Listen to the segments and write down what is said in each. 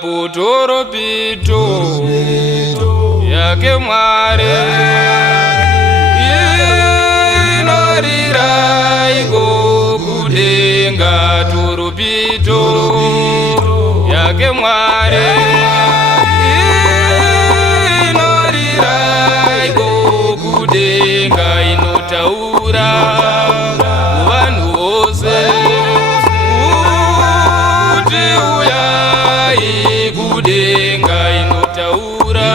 Putoro pito yake Mwari inorira iko kudenga. Toro pito yake Mwari inorira iko kudenga, inotaura kuvanhu vose kuti uyai kudenga, inotaura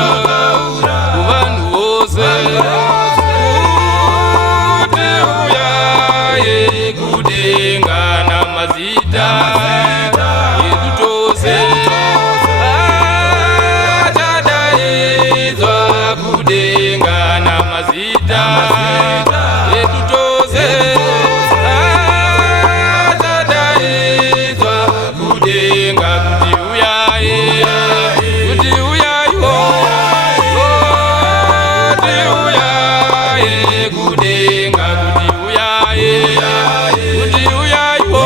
kuvanhu vose kuti uyai kudenga. Namazita edu tose achadaidzwa kudenga. Namazita edu tose achadaidzwa kudenga. Kuti uyai, kuti uyaiwo, kuti uyai kudenga. Kuti uyai, kuti uyaiwo,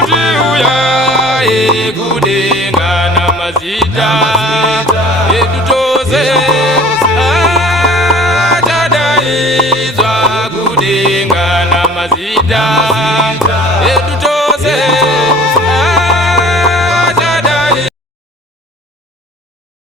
kuti uyai kudenga. Namazita edu tose achadaidzwa kudenga. Namazita